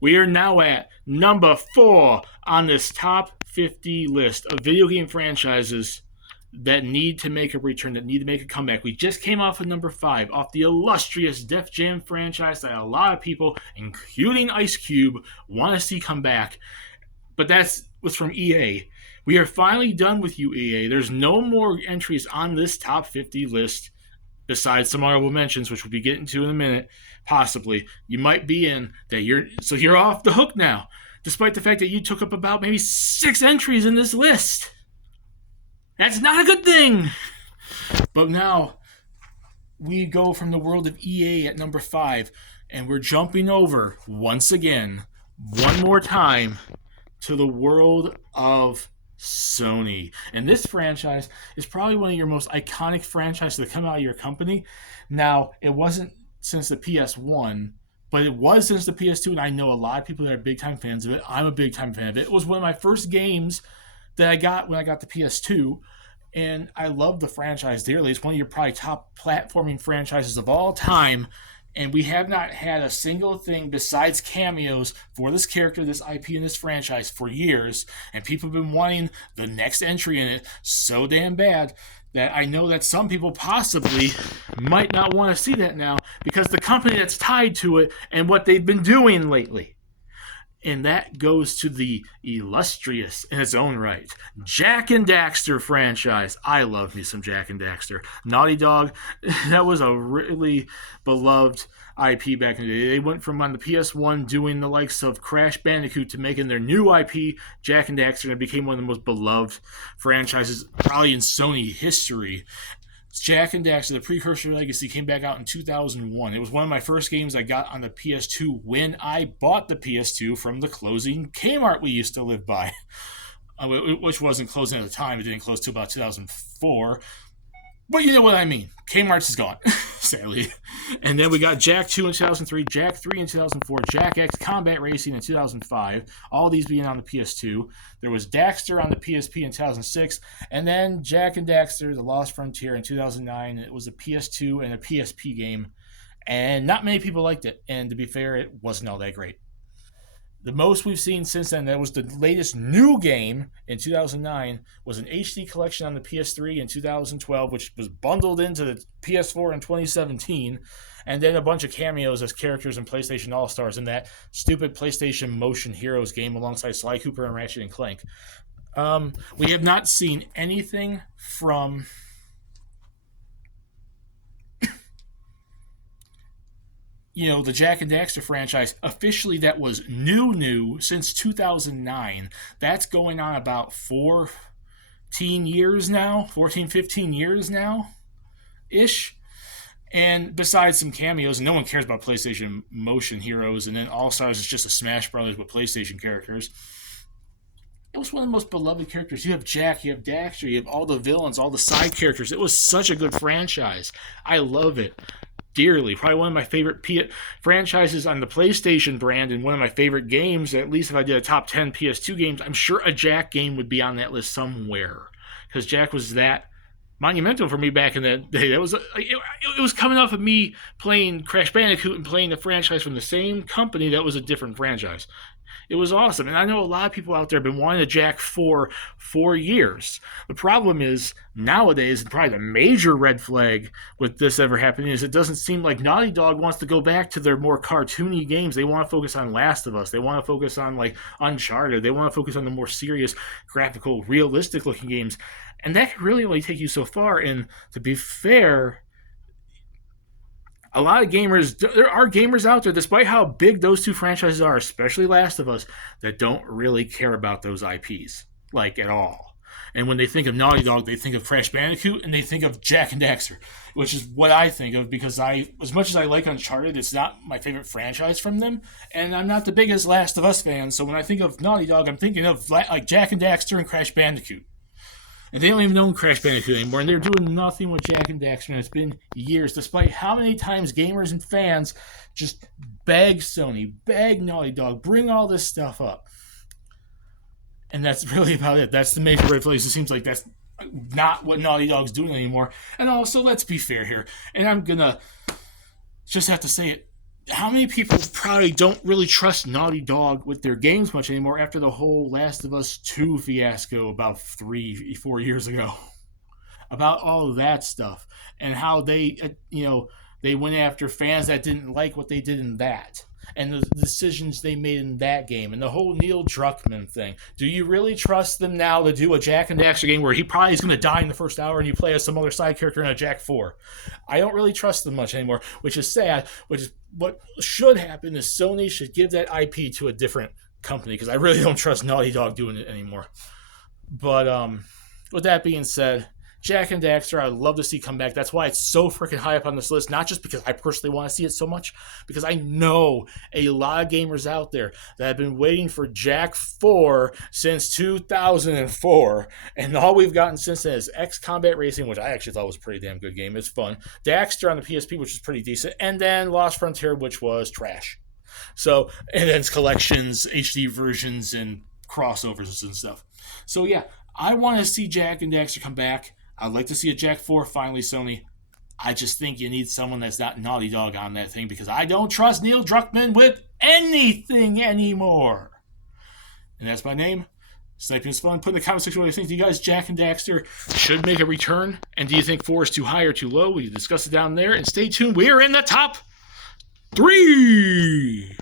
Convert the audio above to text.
We are now at number 4 on this top 50 list of video game franchises that need to make a return, that need to make a comeback. We just came off of number 5, off the illustrious Def Jam franchise that a lot of people, including Ice Cube, want to see come back. But that was from EA. We are finally done with you, EA. There's no more entries on this top 50 list besides some honorable mentions, which we'll be getting to in a minute, possibly. You might be in that you're off the hook now, despite the fact that you took up about maybe 6 entries in this list. That's not a good thing. But now we go from the world of EA at number 5, and we're jumping over once again, one more time, to the world of Sony. And this franchise is probably one of your most iconic franchises to come out of your company. Now, it wasn't since the PS1, but it was since the PS2, and I know a lot of people that are big-time fans of it. I'm a big-time fan of it. It was one of my first games that I got when I got the PS2, and I love the franchise dearly. It's one of your probably top platforming franchises of all time, and we have not had a single thing besides cameos for this character, this IP, and this franchise for years, and people have been wanting the next entry in it so damn bad that I know that some people possibly might not want to see that now because the company that's tied to it and what they've been doing lately. And that goes to the illustrious, in its own right, Jak and Daxter franchise. I love me some Jak and Daxter. Naughty Dog, that was a really beloved IP back in the day. They went from on the PS1 doing the likes of Crash Bandicoot to making their new IP, Jak and Daxter, and it became one of the most beloved franchises probably in Sony history. Jak and Daxter, the precursor legacy, came back out in 2001. It was one of my first games I got on the PS2 when I bought the PS2 from the closing Kmart we used to live by, which wasn't closing at the time. It didn't close till about 2004. But you know what I mean. Kmart's is gone, sadly. And then we got Jak 2 in 2003, Jak 3 in 2004, Jak X Combat Racing in 2005, all these being on the PS2. There was Daxter on the PSP in 2006, and then Jak and Daxter, The Lost Frontier in 2009. It was a PS2 and a PSP game, and not many people liked it, and to be fair, it wasn't all that great. The most we've seen since then, that was the latest new game in 2009, was an HD collection on the PS3 in 2012, which was bundled into the PS4 in 2017, and then a bunch of cameos as characters in PlayStation All-Stars in that stupid PlayStation Motion Heroes game alongside Sly Cooper and Ratchet and Clank. We have not seen anything from the Jak and Daxter franchise officially that was new since 2009. That's going on about 14 years now, 14, 15 years now, ish. And besides some cameos, no one cares about PlayStation Motion Heroes, and then All-Stars is just a Smash Brothers with PlayStation characters. It was one of the most beloved characters. You have Jak, you have Daxter, you have all the villains, all the side characters. It was such a good franchise. I love it dearly. Probably one of my favorite franchises on the PlayStation brand, and one of my favorite games. At least if I did a top 10 PS2 games, I'm sure a Jak game would be on that list somewhere, because Jak was that monumental for me back in that day. That was it was coming off of me playing Crash Bandicoot and playing the franchise from the same company that was a different franchise. It was awesome, and I know a lot of people out there have been wanting a Jak for 4 years. The problem is, nowadays, probably the major red flag with this ever happening is it doesn't seem like Naughty Dog wants to go back to their more cartoony games. They want to focus on Last of Us. They want to focus on, like, Uncharted. They want to focus on the more serious, graphical, realistic-looking games. And that can really only take you so far, and to be fair, a lot of gamers, there are gamers out there, despite how big those two franchises are, especially Last of Us, that don't really care about those IPs, like, at all. And when they think of Naughty Dog, they think of Crash Bandicoot, and they think of Jak and Daxter, which is what I think of, because as much as I like Uncharted, it's not my favorite franchise from them, and I'm not the biggest Last of Us fan, so when I think of Naughty Dog, I'm thinking of, like, Jak and Daxter and Crash Bandicoot. And they don't even own Crash Bandicoot anymore, and they're doing nothing with Jak and Daxter, and it's been years, despite how many times gamers and fans just beg Sony, beg Naughty Dog, bring all this stuff up. And that's really about it. That's the major red flag. It seems like that's not what Naughty Dog's doing anymore. And also, let's be fair here, and I'm gonna just have to say it, how many people probably don't really trust Naughty Dog with their games much anymore after the whole Last of Us 2 fiasco about 4 years ago? About all of that stuff and how they went after fans that didn't like what they did in that and the decisions they made in that game and the whole Neil Druckmann thing. Do you really trust them now to do a Jak and Daxter game where he probably is going to die in the first hour and you play as some other side character in a Jak 4? I don't really trust them much anymore, which is sad. Which is what should happen is Sony should give that IP to a different company because I really don't trust Naughty Dog doing it anymore. But with that being said, Jak and Daxter, I'd love to see come back. That's why it's so freaking high up on this list. Not just because I personally want to see it so much, because I know a lot of gamers out there that have been waiting for Jak 4 since 2004, and all we've gotten since then is X Combat Racing, which I actually thought was a pretty damn good game. It's fun. Daxter on the PSP, which was pretty decent, and then Lost Frontier, which was trash. So, and then it's collections, HD versions, and crossovers and stuff. So yeah, I want to see Jak and Daxter come back. I'd like to see a Jak 4 finally, Sony. I just think you need someone that's not Naughty Dog on that thing because I don't trust Neil Druckmann with anything anymore. And that's my name. Sniping is fun. Put in the comment section what you think. Do you guys Jak and Daxter should make a return? And do you think 4 is too high or too low? We discuss it down there. And stay tuned. We are in the top 3.